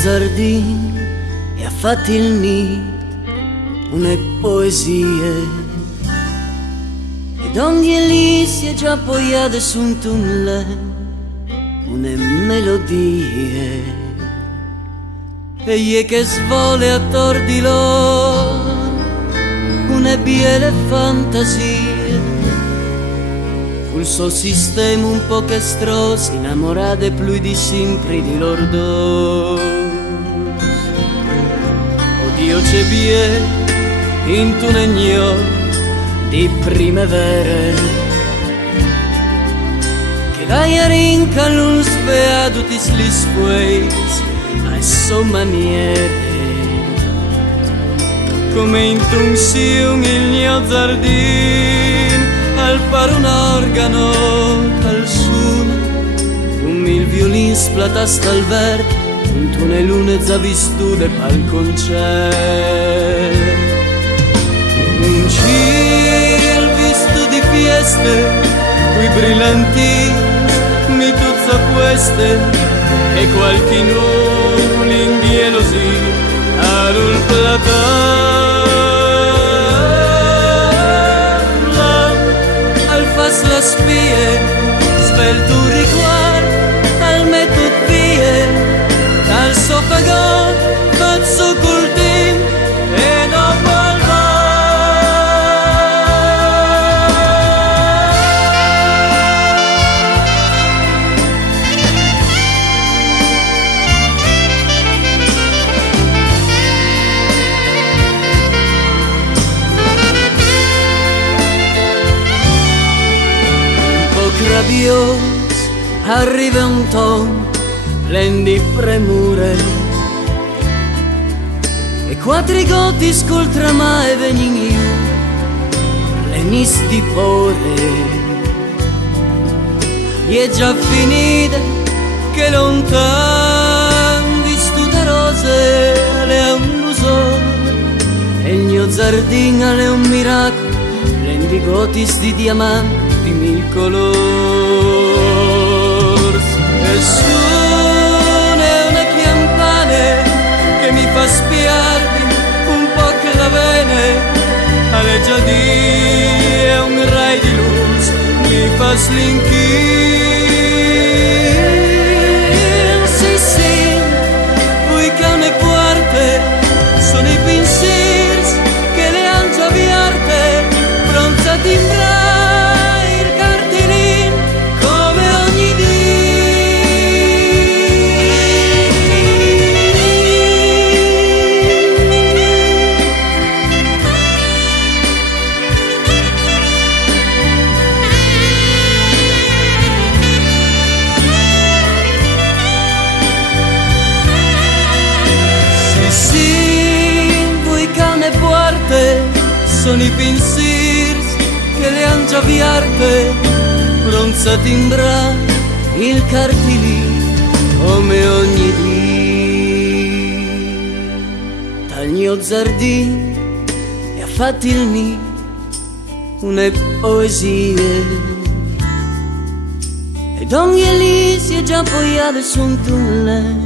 giardino e ha fatto il nido, una poesia. Ed ogni elisia già appoggiata su un tunnel, una melodia. E che svole attorno di loro una biele fantasia. Sul suo sistema un po' che strosi, innamorate più di sempre di loro dos. Oddio c'è bie in tu negno di primavera, che l'aia rinca l'un speato ti sli spueis a sua maniera. Come in tunzione il mio giardino al fare un organo al suono, come il violin splatasta al verde, un tunnelone già vistude pal concerto. Un cielo visto di fieste, qui brillanti mi tuzza queste, e qualche nulla inghielosi al platà. La spie, svelto riguardo al metto vie, dal sofagò pazzo col tempo e dopo al rabios arriva un ton plen di premure, e quattro gotti scoltrama e venin io plenis di pore. E è già finita che lontan vistute rose alle un lusore, e il mio giardino è un miracolo plen di gotis di diamanti di mil colors. E suona una campana che mi fa spiarti un po' che la vene, alleggiadì e un rai di luce mi fa slinchir. Sì, sì, vuoi che ne porte, sono i pensieri che le han già viarte, pronzati in braccio. Sono i pensieri che le han già viarte, pronzati in bra il cartili come ogni dì. Dal mio giardino e ha fatto il nido una poesia, ed ogni elisia già appoggiata su un tunnel,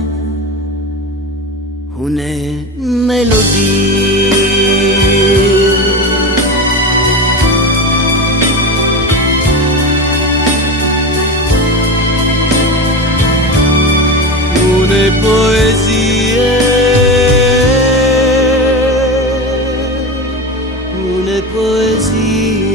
una melodia. Una poesia, una poesia.